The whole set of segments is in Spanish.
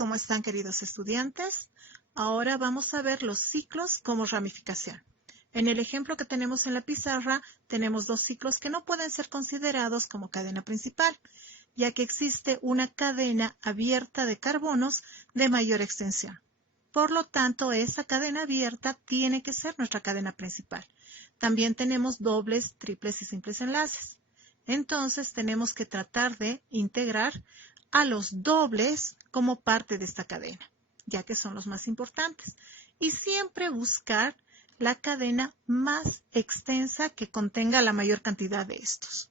¿cómo están, queridos estudiantes? Ahora vamos a ver los ciclos como ramificación. En el ejemplo que tenemos en la pizarra, tenemos dos ciclos que no pueden ser considerados como cadena principal, ya que existe una cadena abierta de carbonos de mayor extensión. Por lo tanto, esa cadena abierta tiene que ser nuestra cadena principal. También tenemos dobles, triples y simples enlaces. Entonces, tenemos que tratar de integrar a los dobles como parte de esta cadena, ya que son los más importantes. Y siempre buscar la cadena más extensa que contenga la mayor cantidad de estos.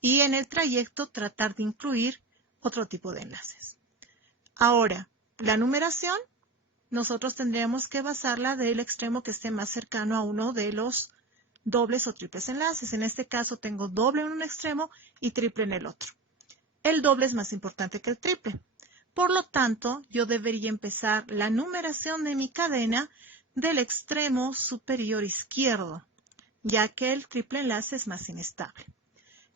Y en el trayecto tratar de incluir otro tipo de enlaces. Ahora, la numeración, nosotros tendríamos que basarla del extremo que esté más cercano a uno de los dobles o triples enlaces. En este caso tengo doble en un extremo y triple en el otro. El doble es más importante que el triple. Por lo tanto, yo debería empezar la numeración de mi cadena del extremo superior izquierdo, ya que el triple enlace es más inestable.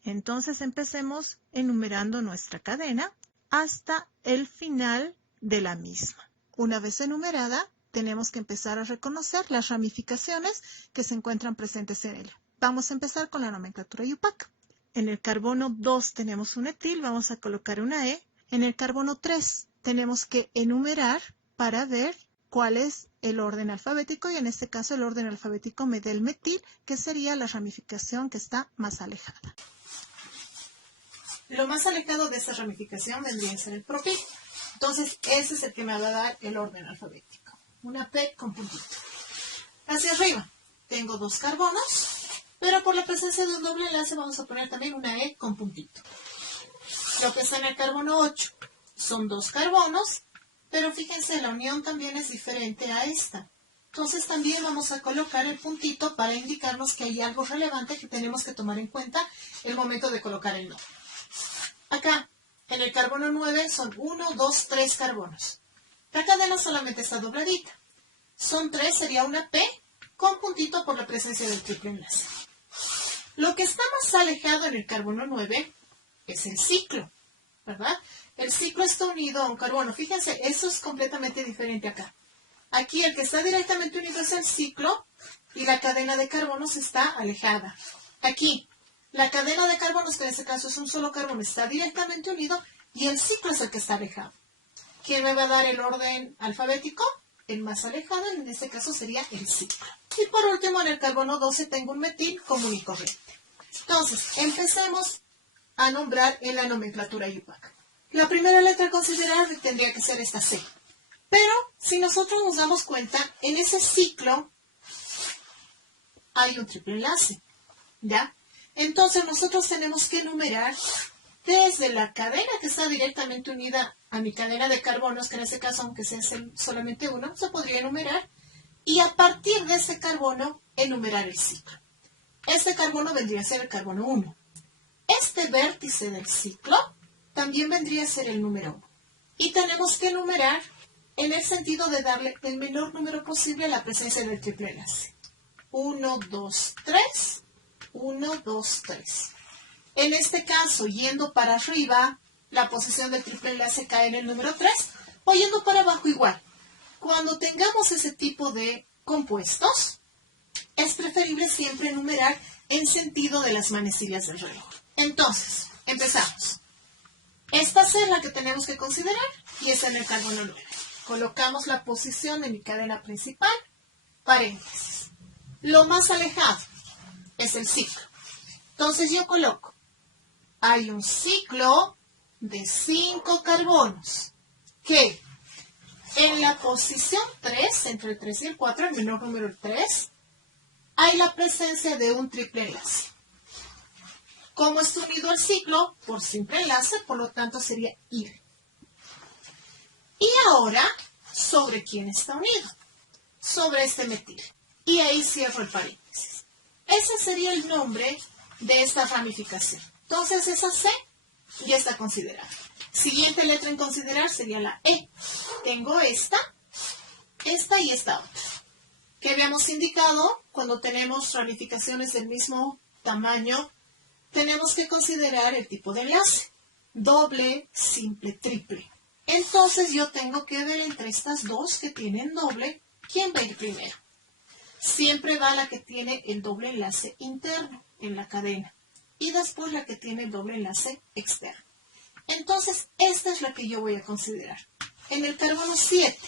Entonces, empecemos enumerando nuestra cadena hasta el final de la misma. Una vez enumerada, tenemos que empezar a reconocer las ramificaciones que se encuentran presentes en ella. Vamos a empezar con la nomenclatura IUPAC. En el carbono 2 tenemos un etil, vamos a colocar una E. En el carbono 3 tenemos que enumerar para ver cuál es el orden alfabético y en este caso el orden alfabético me da el metil, que sería la ramificación que está más alejada. Lo más alejado de esa ramificación vendría a ser el propil. Entonces ese es el que me va a dar el orden alfabético. Una P con puntito. Hacia arriba tengo dos carbonos. Pero por la presencia de un doble enlace vamos a poner también una E con puntito. Lo que está en el carbono 8 son dos carbonos, pero fíjense, la unión también es diferente a esta. Entonces también vamos a colocar el puntito para indicarnos que hay algo relevante que tenemos que tomar en cuenta el momento de colocar el nombre. Acá, en el carbono 9 son 1, 2, 3 carbonos. La cadena solamente está dobladita. Son 3, sería una P con puntito por la presencia del triple enlace. Lo que está más alejado en el carbono 9 es el ciclo, ¿verdad? El ciclo está unido a un carbono. Fíjense, eso es completamente diferente acá. Aquí el que está directamente unido es el ciclo y la cadena de carbonos está alejada. Aquí, la cadena de carbonos, que en este caso es un solo carbono, está directamente unido y el ciclo es el que está alejado. ¿Quién me va a dar el orden alfabético? El más alejado, en este caso sería el ciclo. Y por último, en el carbono 12 tengo un metil común y corriente. Entonces, empecemos a nombrar en la nomenclatura IUPAC. La primera letra a considerar tendría que ser esta C. Pero, si nosotros nos damos cuenta, en ese ciclo hay un triple enlace, ¿ya? Entonces, nosotros tenemos que enumerar desde la cadena que está directamente unida a mi cadena de carbonos, que en este caso, aunque sea solamente uno, se podría enumerar, y a partir de ese carbono, enumerar el ciclo. Este carbono vendría a ser el carbono 1. Este vértice del ciclo también vendría a ser el número 1. Y tenemos que enumerar en el sentido de darle el menor número posible a la presencia del triple enlace. 1, 2, 3, 1, 2, 3. En este caso, yendo para arriba, la posición del triple enlace cae en el número 3, o yendo para abajo igual. Cuando tengamos ese tipo de compuestos, es preferible siempre enumerar en sentido de las manecillas del reloj. Entonces, empezamos. Esta C es la que tenemos que considerar y está en el carbono 9. Colocamos la posición de mi cadena principal, paréntesis. Lo más alejado es el ciclo. Entonces yo coloco, hay un ciclo de 5 carbonos que en la posición 3, entre el 3 y el 4, el menor número el 3, hay la presencia de un triple enlace. Como está unido al ciclo, por simple enlace, por lo tanto sería ir. Y ahora, ¿sobre quién está unido? Sobre este metil. Y ahí cierro el paréntesis. Ese sería el nombre de esta ramificación. Entonces esa C ya está considerada. Siguiente letra en considerar sería la E. Tengo esta y esta otra. Que habíamos indicado, cuando tenemos ramificaciones del mismo tamaño, tenemos que considerar el tipo de enlace. Doble, simple, triple. Entonces yo tengo que ver entre estas dos que tienen doble, ¿quién va a ir primero? Siempre va la que tiene el doble enlace interno en la cadena y después la que tiene el doble enlace externo. Entonces, esta es la que yo voy a considerar. En el carbono 7,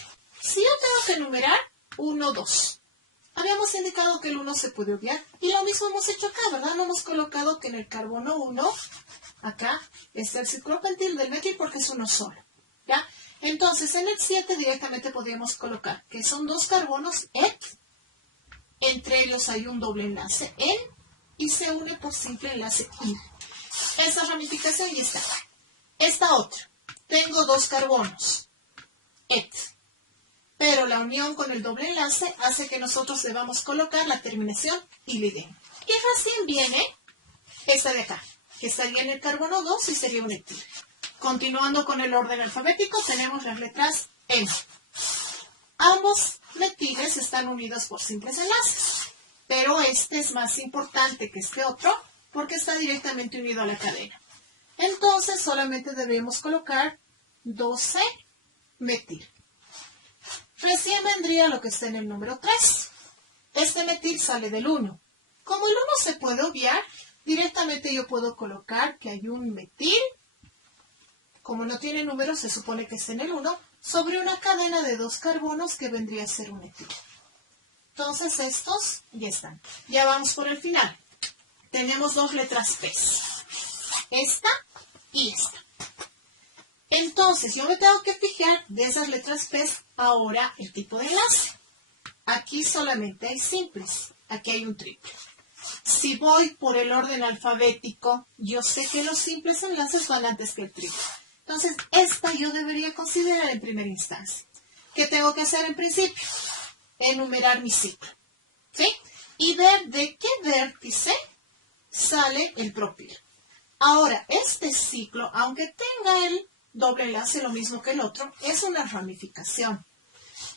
si yo tengo que enumerar 1, 2, habíamos indicado que el 1 se puede obviar y lo mismo hemos hecho acá, ¿verdad? No hemos colocado que en el carbono 1, acá está el ciclopentil del metil porque es uno solo, ¿ya? Entonces, en el 7 directamente podríamos colocar que son dos carbonos et, entre ellos hay un doble enlace en y se une por simple enlace in. Esa ramificación ya está. Esta otra, tengo dos carbonos et, pero la unión con el doble enlace hace que nosotros debamos colocar la terminación iliden. Y recién viene esta de acá, que estaría en el carbono 2 y sería un etil. Continuando con el orden alfabético, tenemos las letras M. Ambos metiles están unidos por simples enlaces, pero este es más importante que este otro porque está directamente unido a la cadena. Entonces solamente debemos colocar 12 metil. Recién vendría lo que está en el número 3. Este metil sale del 1. Como el 1 se puede obviar, directamente yo puedo colocar que hay un metil, como no tiene número, se supone que está en el 1, sobre una cadena de dos carbonos que vendría a ser un etil. Entonces estos ya están. Ya vamos por el final. Tenemos dos letras P. Esta y esta. Entonces yo me tengo que fijar de esas letras P ahora el tipo de enlace. Aquí solamente hay simples. Aquí hay un triple. Si voy por el orden alfabético, yo sé que los simples enlaces van antes que el triple. Entonces, esta yo debería considerar en primera instancia. ¿Qué tengo que hacer en principio? Enumerar mi ciclo, ¿sí? Y ver de qué vértice sale el propil. Ahora, este ciclo, aunque tenga el doble enlace lo mismo que el otro, es una ramificación.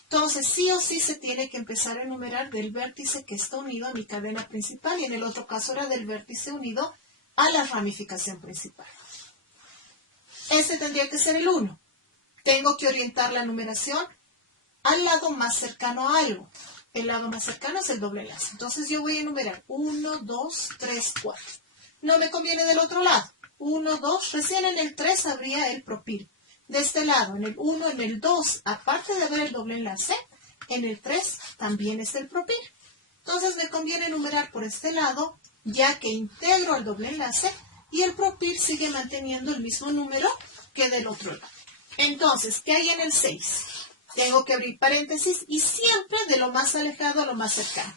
Entonces, sí o sí se tiene que empezar a enumerar del vértice que está unido a mi cadena principal y en el otro caso era del vértice unido a la ramificación principal. Este tendría que ser el 1. Tengo que orientar la numeración al lado más cercano a algo. El lado más cercano es el doble enlace. Entonces yo voy a enumerar 1, 2, 3, 4. No me conviene del otro lado. 1, 2, recién en el 3 habría el propil. De este lado, en el 1, en el 2, aparte de haber el doble enlace, en el 3 también es el propil. Entonces me conviene enumerar por este lado, ya que integro al doble enlace, y el propil sigue manteniendo el mismo número que del otro lado. Entonces, ¿qué hay en el 6? Tengo que abrir paréntesis y siempre de lo más alejado a lo más cercano.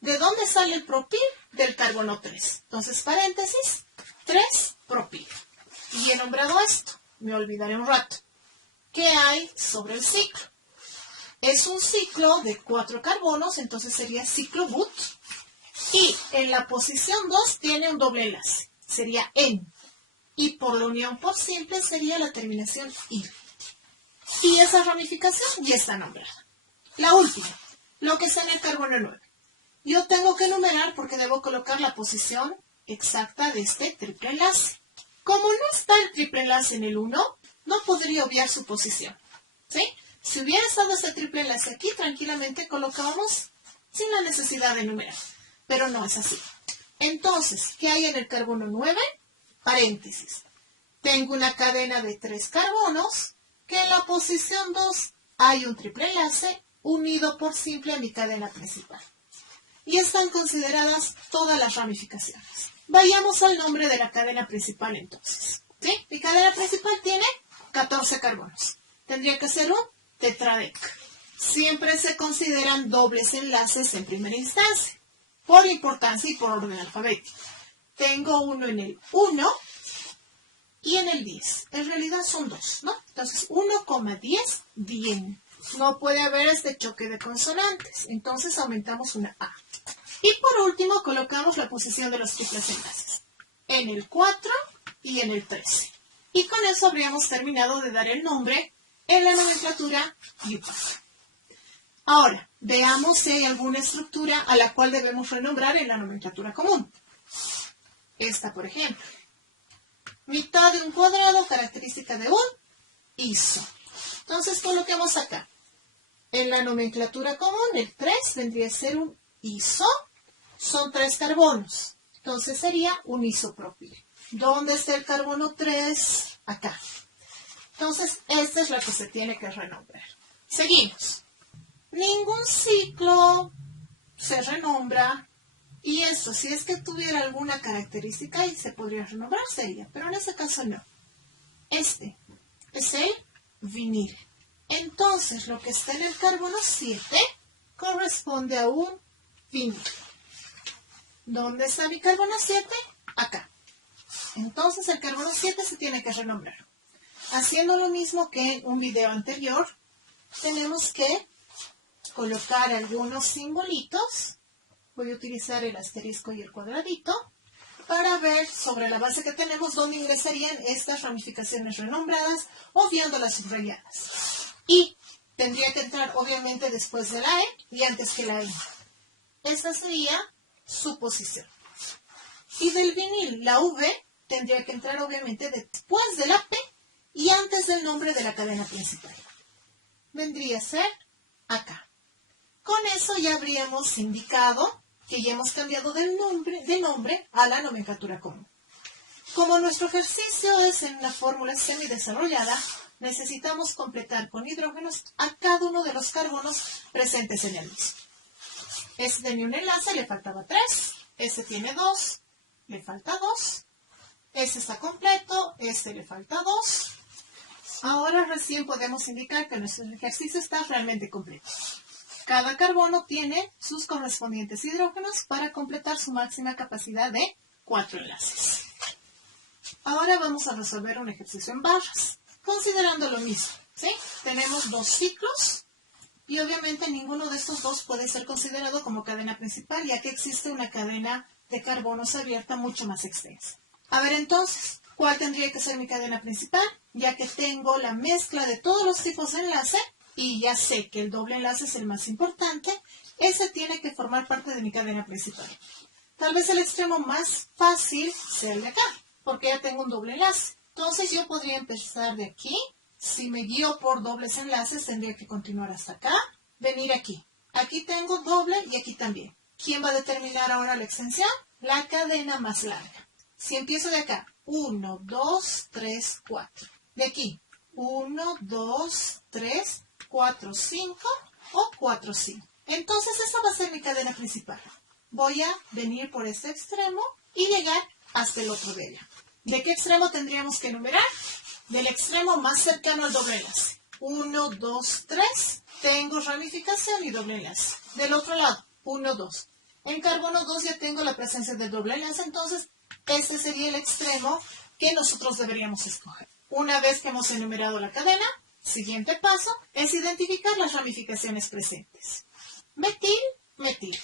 ¿De dónde sale el propil? Del carbono 3. Entonces, paréntesis, 3, propil. Y he nombrado esto. Me olvidaré un rato. ¿Qué hay sobre el ciclo? Es un ciclo de 4 carbonos, entonces sería ciclo but. Y en la posición 2 tiene un doble enlace. Sería en. Y por la unión por simple sería la terminación i. Y esa ramificación ya está nombrada. La última, lo que está en el carbono 9. Yo tengo que enumerar porque debo colocar la posición exacta de este triple enlace. Como no está el triple enlace en el 1, no podría obviar su posición, ¿sí? Si hubiera estado este triple enlace aquí, tranquilamente colocábamos sin la necesidad de enumerar. Pero no es así. Entonces, ¿qué hay en el carbono 9? Paréntesis. Tengo una cadena de 3 carbonos que en la posición 2 hay un triple enlace unido por simple a mi cadena principal. Y están consideradas todas las ramificaciones. Vayamos al nombre de la cadena principal entonces. ¿Sí? Mi cadena principal tiene 14 carbonos. Tendría que ser un tetradec. Siempre se consideran dobles enlaces en primera instancia, por importancia y por orden alfabético. Tengo uno en el 1 y en el 10. En realidad son 2, ¿no? Entonces, 1,10, bien. No puede haber este choque de consonantes. Entonces, aumentamos una A. Y por último, colocamos la posición de los triples enlaces. En el 4 y en el 13. Y con eso habríamos terminado de dar el nombre en la nomenclatura UPAC. Ahora, veamos si hay alguna estructura a la cual debemos renombrar en la nomenclatura común. Esta, por ejemplo. Mitad de un cuadrado, característica de un iso. Entonces coloquemos acá. En la nomenclatura común, el 3 vendría a ser un iso. Son 3 carbonos. Entonces sería un isopropil. ¿Dónde está el carbono 3? Acá. Entonces, esta es la que se tiene que renombrar. Seguimos. Ningún ciclo se renombra. Y eso, si es que tuviera alguna característica, ahí se podría renombrar, sería. Pero en ese caso no. Este es el vinil. Entonces, lo que está en el carbono 7 corresponde a un vinil. ¿Dónde está mi carbono 7? Acá. Entonces, el carbono 7 se tiene que renombrar. Haciendo lo mismo que en un video anterior, tenemos que colocar algunos simbolitos. Voy a utilizar el asterisco y el cuadradito para ver sobre la base que tenemos dónde ingresarían estas ramificaciones renombradas, obviando las subrayadas. Y tendría que entrar obviamente después de la E y antes que la I. Esta sería su posición. Y del vinil, la V tendría que entrar obviamente después de la P y antes del nombre de la cadena principal. Vendría a ser acá. Con eso ya habríamos indicado que ya hemos cambiado de nombre a la nomenclatura común. Como nuestro ejercicio es en una fórmula semidesarrollada, necesitamos completar con hidrógenos a cada uno de los carbonos presentes en el mismo. Este tenía un enlace, le faltaba 3. Este tiene 2, le falta 2. Este está completo, este le falta 2. Ahora recién podemos indicar que nuestro ejercicio está realmente completo. Cada carbono tiene sus correspondientes hidrógenos para completar su máxima capacidad de 4 enlaces. Ahora vamos a resolver un ejercicio en barras, considerando lo mismo, ¿sí? Tenemos 2 ciclos y obviamente ninguno de estos 2 puede ser considerado como cadena principal, ya que existe una cadena de carbonos abierta mucho más extensa. A ver entonces, ¿cuál tendría que ser mi cadena principal? Ya que tengo la mezcla de todos los tipos de enlace y ya sé que el doble enlace es el más importante, ese tiene que formar parte de mi cadena principal. Tal vez el extremo más fácil sea el de acá, porque ya tengo un doble enlace. Entonces yo podría empezar de aquí. Si me guío por dobles enlaces, tendría que continuar hasta acá, venir aquí. Aquí tengo doble y aquí también. ¿Quién va a determinar ahora la extensión? La cadena más larga. Si empiezo de acá, 1, 2, 3, 4. De aquí, 1, 2, 3, 4, 5 o 4, 5. Entonces esa va a ser mi cadena principal. Voy a venir por este extremo y llegar hasta el otro de ella. ¿De qué extremo tendríamos que enumerar? Del extremo más cercano al doble enlace. 1, 2, 3. Tengo ramificación y doble enlace. Del otro lado, 1, 2. En carbono 2 ya tengo la presencia del doble enlace, entonces este sería el extremo que nosotros deberíamos escoger. Una vez que hemos enumerado la cadena, siguiente paso es identificar las ramificaciones presentes. Metil, metil.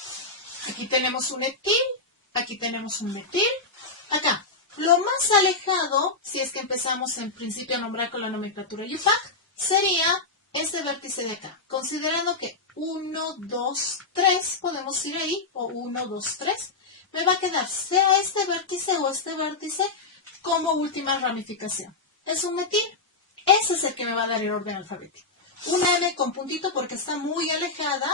Aquí tenemos un etil, aquí tenemos un metil, acá. Lo más alejado, si es que empezamos en principio a nombrar con la nomenclatura IUPAC, sería este vértice de acá. Considerando que 1, 2, 3, podemos ir ahí, o 1, 2, 3, me va a quedar sea este vértice o este vértice como última ramificación. Es un metil. Ese es el que me va a dar el orden alfabético. Una M con puntito porque está muy alejada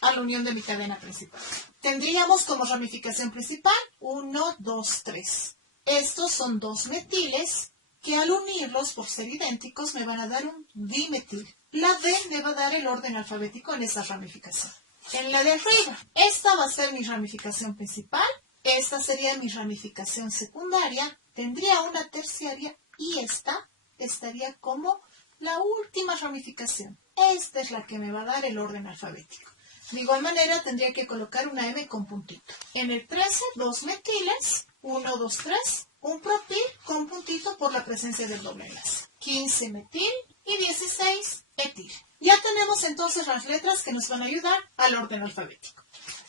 a la unión de mi cadena principal. Tendríamos como ramificación principal 1, 2, 3. Estos son 2 metiles que al unirlos por ser idénticos me van a dar un dimetil. La D me va a dar el orden alfabético en esa ramificación. En la de arriba, esta va a ser mi ramificación principal, esta sería mi ramificación secundaria, tendría una terciaria y esta estaría como la última ramificación. Esta es la que me va a dar el orden alfabético. De igual manera tendría que colocar una M con puntito. En el 13, 2 metiles, 1, 2, 3, un propil con puntito por la presencia del doble enlace. 15 metil y 16 etil. Ya tenemos entonces las letras que nos van a ayudar al orden alfabético.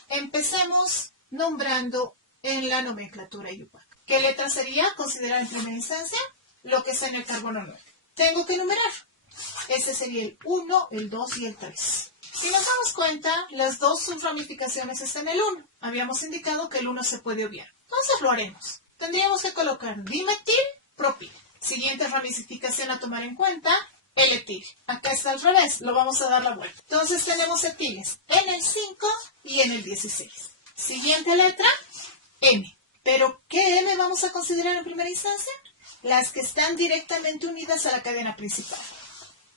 Empecemos nombrando en la nomenclatura IUPAC. ¿Qué letra sería considerada en primera instancia? Lo que está en el carbono 9. Tengo que enumerar. Ese sería el 1, el 2 y el 3. Si nos damos cuenta, las dos subramificaciones están en el 1. Habíamos indicado que el 1 se puede obviar. Entonces lo haremos. Tendríamos que colocar dimetil, propil. Siguiente ramificación a tomar en cuenta, el etil. Acá está al revés, lo vamos a dar la vuelta. Entonces tenemos etiles en el 5 y en el 16. Siguiente letra, M. ¿Pero qué M vamos a considerar en primera instancia? Las que están directamente unidas a la cadena principal.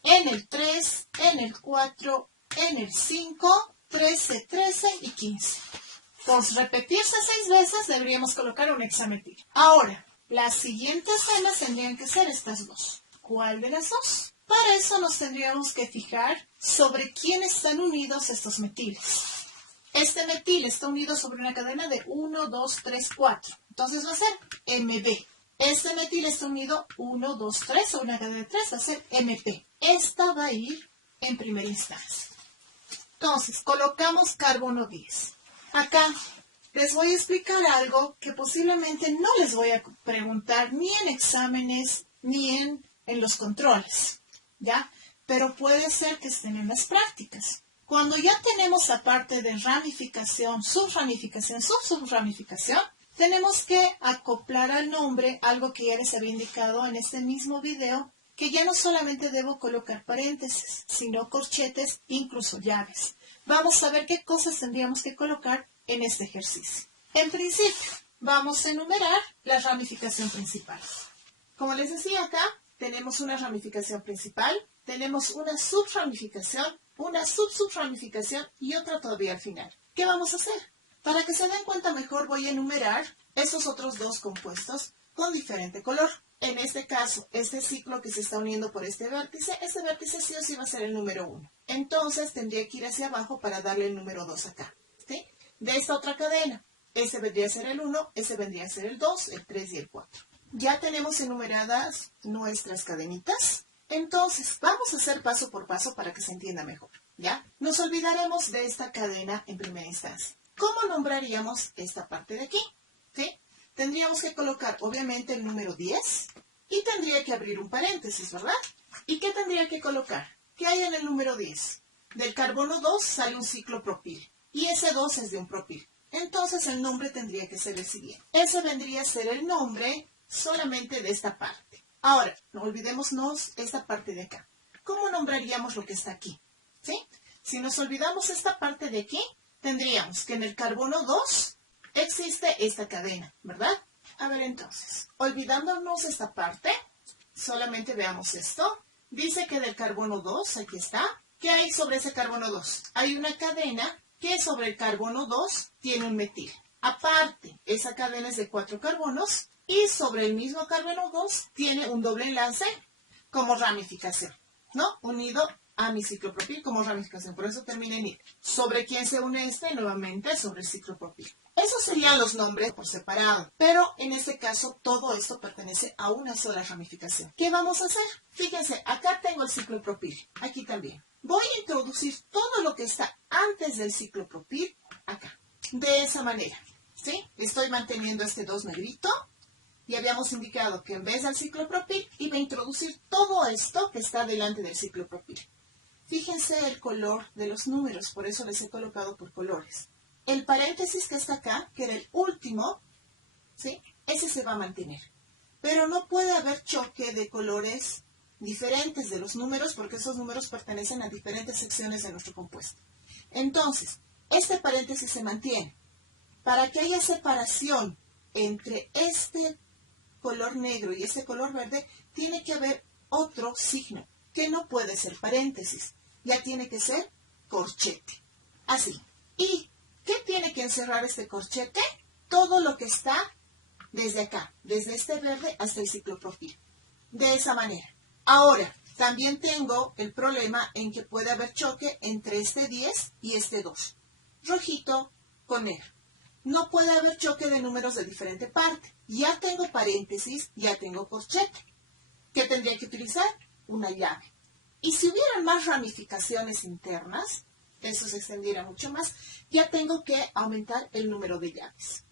En el 3, en el 4, en el 5, 13, 13 y 15. Por repetirse 6 veces deberíamos colocar un hexametil. Ahora, las siguientes gemas tendrían que ser estas dos. ¿Cuál de las dos? Para eso nos tendríamos que fijar sobre quién están unidos estos metiles. Este metil está unido sobre una cadena de 1, 2, 3, 4. Entonces va a ser MB. Este metil está unido 1, 2, 3 sobre una cadena de 3. Va a ser MP. Esta va a ir en primera instancia. Entonces, colocamos carbono 10. Acá les voy a explicar algo que posiblemente no les voy a preguntar ni en exámenes ni en los controles, ¿ya? Pero puede ser que estén en las prácticas. Cuando ya tenemos la parte de ramificación, subramificación, subramificación, tenemos que acoplar al nombre algo que ya les había indicado en este mismo video, que ya no solamente debo colocar paréntesis, sino corchetes, incluso llaves. Vamos a ver qué cosas tendríamos que colocar en este ejercicio. En principio, vamos a enumerar la ramificación principal. Como les decía acá, tenemos una ramificación principal, tenemos una subramificación, una subramificación y otra todavía al final. ¿Qué vamos a hacer? Para que se den cuenta mejor voy a enumerar esos otros dos compuestos con diferente color. En este caso, este ciclo que se está uniendo por este vértice sí o sí va a ser el número 1. Entonces tendría que ir hacia abajo para darle el número 2 acá. ¿Sí? De esta otra cadena, ese vendría a ser el 1, ese vendría a ser el 2, el 3 y el 4. Ya tenemos enumeradas nuestras cadenitas. Entonces, vamos a hacer paso por paso para que se entienda mejor, ¿ya? Nos olvidaremos de esta cadena en primera instancia. ¿Cómo nombraríamos esta parte de aquí? ¿Sí? Tendríamos que colocar, obviamente, el número 10 y tendría que abrir un paréntesis, ¿verdad? ¿Y qué tendría que colocar? ¿Qué hay en el número 10? Del carbono 2 sale un ciclo propil y ese 2 es de un propil. Entonces, el nombre tendría que ser el siguiente. Ese vendría a ser el nombre solamente de esta parte. Ahora, no olvidémonos esta parte de acá. ¿Cómo nombraríamos lo que está aquí? ¿Sí? Si nos olvidamos esta parte de aquí, tendríamos que en el carbono 2 existe esta cadena, ¿verdad? A ver entonces, olvidándonos esta parte, solamente veamos esto. Dice que del carbono 2, aquí está. ¿Qué hay sobre ese carbono 2? Hay una cadena que sobre el carbono 2 tiene un metil. Aparte, esa cadena es de 4 carbonos y sobre el mismo carbono 2 tiene un doble enlace como ramificación, ¿no? Unido a mi ciclopropil como ramificación. Por eso termina en -il. ¿Sobre quién se une este? Nuevamente sobre el ciclopropil. Esos serían los nombres por separado, pero en este caso todo esto pertenece a una sola ramificación. ¿Qué vamos a hacer? Fíjense, acá tengo el ciclopropil, aquí también. Voy a introducir todo lo que está antes del ciclopropil acá, de esa manera, ¿sí? Estoy manteniendo este 2 negrito y habíamos indicado que en vez del ciclopropil iba a introducir todo esto que está delante del ciclopropil. Fíjense el color de los números, por eso les he colocado por colores. El paréntesis que está acá, que era el último, ¿sí? Ese se va a mantener. Pero no puede haber choque de colores diferentes de los números porque esos números pertenecen a diferentes secciones de nuestro compuesto. Entonces, este paréntesis se mantiene. Para que haya separación entre este color negro y este color verde, tiene que haber otro signo, que no puede ser paréntesis. Ya tiene que ser corchete. Así. ¿Y qué tiene que encerrar este corchete? Todo lo que está desde acá, desde este verde hasta el ciclopropil. De esa manera. Ahora, también tengo el problema en que puede haber choque entre este 10 y este 2. Rojito con negro. No puede haber choque de números de diferente parte. Ya tengo paréntesis, ya tengo corchete. ¿Qué tendría que utilizar? Una llave. Y si hubieran más ramificaciones internas, eso se extendiera mucho más, ya tengo que aumentar el número de llaves.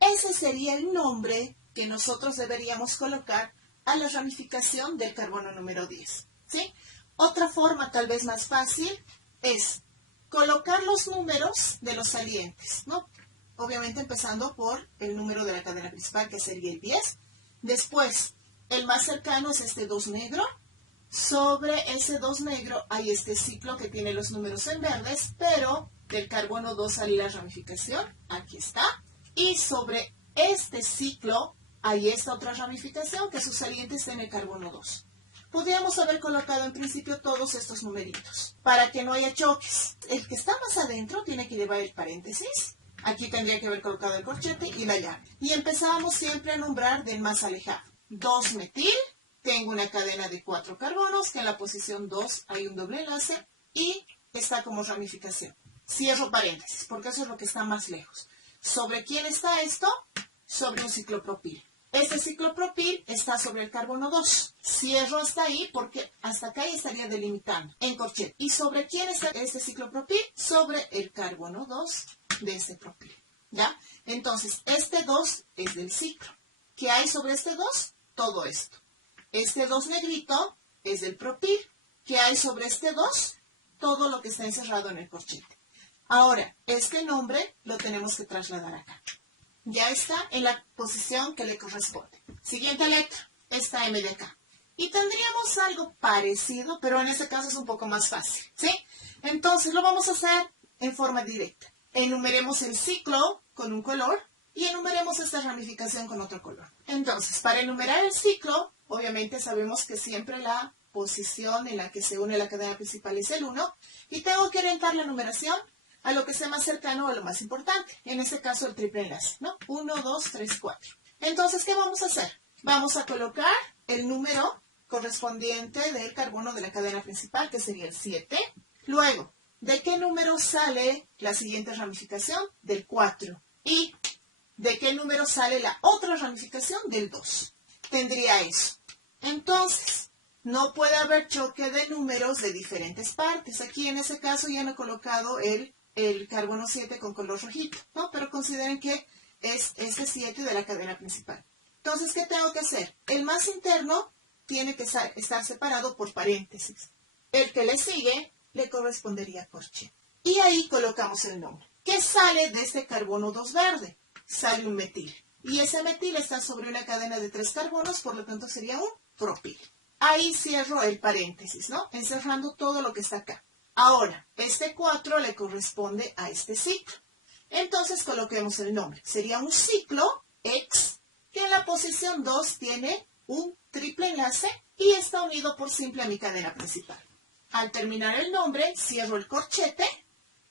Ese sería el nombre que nosotros deberíamos colocar a la ramificación del carbono número 10. ¿Sí? Otra forma tal vez más fácil es colocar los números de los salientes, ¿no? Obviamente empezando por el número de la cadena principal, que sería el 10. Después, el más cercano es este 2 negro, Sobre ese 2 negro hay este ciclo que tiene los números en verdes, pero del carbono 2 sale la ramificación, aquí está. Y sobre este ciclo hay esta otra ramificación que su saliente está en el carbono 2. Podríamos haber colocado en principio todos estos numeritos para que no haya choques. El que está más adentro tiene que llevar el paréntesis. Aquí tendría que haber colocado el corchete y la llave. Y empezábamos siempre a nombrar del más alejado. 2-metil, tengo una cadena de 4 carbonos, que en la posición 2 hay un doble enlace y está como ramificación. Cierro paréntesis, porque eso es lo que está más lejos. ¿Sobre quién está esto? Sobre un ciclopropil. Este ciclopropil está sobre el carbono 2. Cierro hasta ahí porque hasta acá ya estaría delimitando en corchete. ¿Y sobre quién está este ciclopropil? Sobre el carbono 2 de este propil. ¿Ya? Entonces, este 2 es del ciclo. ¿Qué hay sobre este 2? Todo esto. Este 2 negrito es del propil. ¿Qué hay sobre este 2? Todo lo que está encerrado en el corchete. Ahora, este nombre lo tenemos que trasladar acá. Ya está en la posición que le corresponde. Siguiente letra, esta M de acá. Y tendríamos algo parecido, pero en este caso es un poco más fácil, ¿sí? Entonces lo vamos a hacer en forma directa. Enumeremos el ciclo con un color y enumeremos esta ramificación con otro color. Entonces, para enumerar el ciclo, obviamente sabemos que siempre la posición en la que se une la cadena principal es el 1 y tengo que orientar la numeración a lo que sea más cercano a lo más importante. En este caso, el triple enlace, ¿no? 1, 2, 3, 4. Entonces, ¿qué vamos a hacer? Vamos a colocar el número correspondiente del carbono de la cadena principal, que sería el 7. Luego, ¿de qué número sale la siguiente ramificación? Del 4. ¿Y de qué número sale la otra ramificación? Del 2. Tendría eso. Entonces, no puede haber choque de números de diferentes partes. Aquí, en ese caso, ya no he colocado el carbono 7 con color rojito, ¿no? Pero consideren que es este 7 de la cadena principal. Entonces, ¿qué tengo que hacer? El más interno tiene que estar separado por paréntesis. El que le sigue le correspondería corchete. Y ahí colocamos el nombre. ¿Qué sale de este carbono 2 verde? Sale un metil. Y ese metil está sobre una cadena de 3 carbonos, por lo tanto sería un propil. Ahí cierro el paréntesis, ¿no? Encerrando todo lo que está acá. Ahora, este 4 le corresponde a este ciclo. Entonces coloquemos el nombre. Sería un ciclo X que en la posición 2 tiene un triple enlace y está unido por simple a mi cadena principal. Al terminar el nombre, cierro el corchete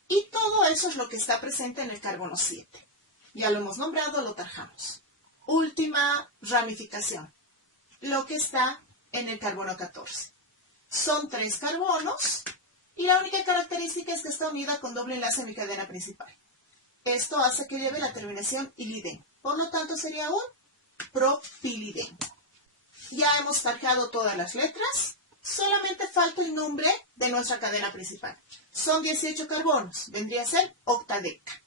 y todo eso es lo que está presente en el carbono 7. Ya lo hemos nombrado, lo tarjamos. Última ramificación. Lo que está en el carbono 14. Son 3 carbonos. Y la única característica es que está unida con doble enlace en mi cadena principal. Esto hace que lleve la terminación iliden. Por lo tanto, sería un propiliden. Ya hemos tarjado todas las letras. Solamente falta el nombre de nuestra cadena principal. Son 18 carbonos. Vendría a ser octadeca.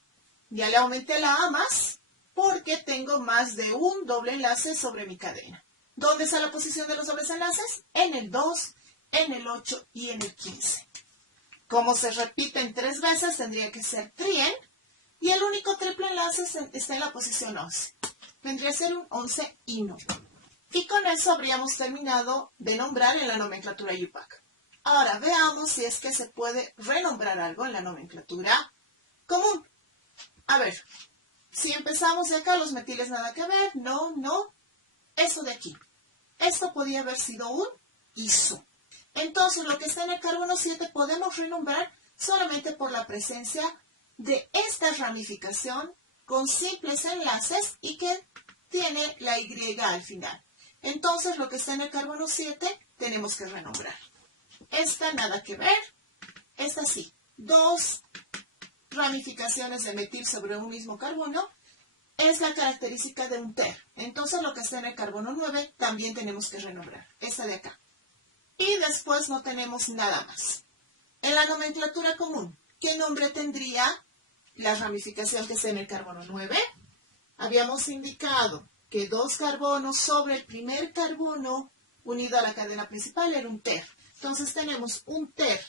Ya le aumenté la A más porque tengo más de un doble enlace sobre mi cadena. ¿Dónde está la posición de los dobles enlaces? En el 2, en el 8 y en el 15. Como se repiten 3 veces, tendría que ser trien. Y el único triple enlace está en la posición 11. Vendría a ser un 11 y 9. Y con eso habríamos terminado de nombrar en la nomenclatura IUPAC. Ahora veamos si es que se puede renombrar algo en la nomenclatura común. A ver, si empezamos de acá, los metiles nada que ver. No, no. Eso de aquí. Esto podía haber sido un iso. Entonces, lo que está en el carbono 7 podemos renombrar solamente por la presencia de esta ramificación con simples enlaces y que tiene la Y al final. Entonces, lo que está en el carbono 7 tenemos que renombrar. Esta nada que ver. Esta sí. 2 ramificaciones de metil sobre un mismo carbono es la característica de un ter. Entonces, lo que está en el carbono 9 también tenemos que renombrar. Esta de acá. Y después no tenemos nada más. En la nomenclatura común, ¿qué nombre tendría la ramificación que está en el carbono 9? Habíamos indicado que 2 carbonos sobre el primer carbono unido a la cadena principal era un ter. Entonces tenemos un ter.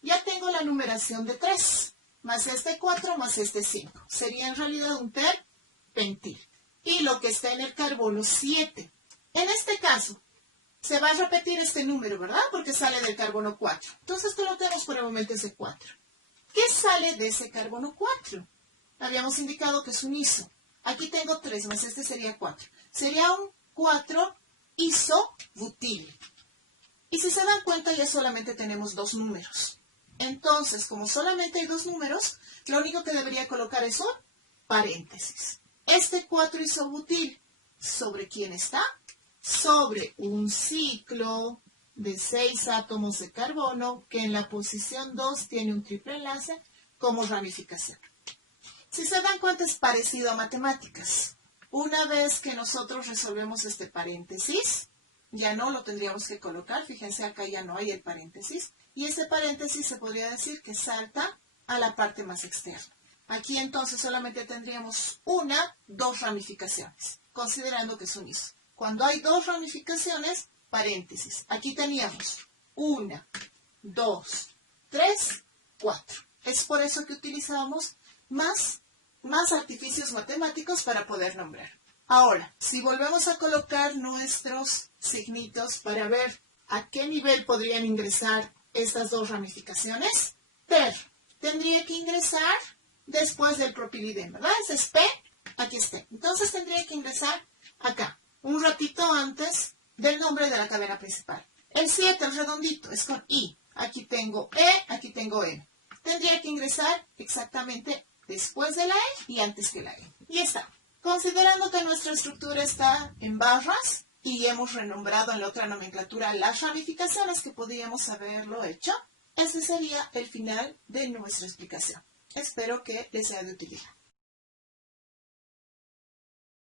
Ya tengo la numeración de 3, más este 4, más este 5. Sería en realidad un ter pentil. Y lo que está en el carbono 7. En este caso, Se va a repetir este número, ¿verdad? Porque sale del carbono 4. Entonces, esto lo tenemos por el momento ese 4. ¿Qué sale de ese carbono 4? Habíamos indicado que es un iso. Aquí tengo 3 más este sería 4. Sería un 4 isobutil. Y si se dan cuenta, ya solamente tenemos 2 números. Entonces, como solamente hay 2 números, lo único que debería colocar es un paréntesis. Este 4 isobutil, ¿sobre quién está? Sobre un ciclo de 6 átomos de carbono que en la posición 2 tiene un triple enlace como ramificación. Si se dan cuenta, es parecido a matemáticas. Una vez que nosotros resolvemos este paréntesis, ya no lo tendríamos que colocar. Fíjense, acá ya no hay el paréntesis. Y ese paréntesis se podría decir que salta a la parte más externa. Aquí entonces solamente tendríamos dos ramificaciones, considerando que es un iso. Cuando hay 2 ramificaciones, paréntesis. Aquí teníamos 1, 2, 3, 4. Es por eso que utilizamos más artificios matemáticos para poder nombrar. Ahora, si volvemos a colocar nuestros signitos para ver a qué nivel podrían ingresar estas 2 ramificaciones, tendría que ingresar después del propilidén, ¿verdad? Ese es P, aquí está. Entonces tendría que ingresar acá, un ratito antes del nombre de la cadena principal. El 7, el redondito, es con I. Aquí tengo E, aquí tengo M. Tendría que ingresar exactamente después de la E y antes que la E. Y está. Considerando que nuestra estructura está en barras y hemos renombrado en la otra nomenclatura las ramificaciones que podríamos haberlo hecho, ese sería el final de nuestra explicación. Espero que les sea de utilidad.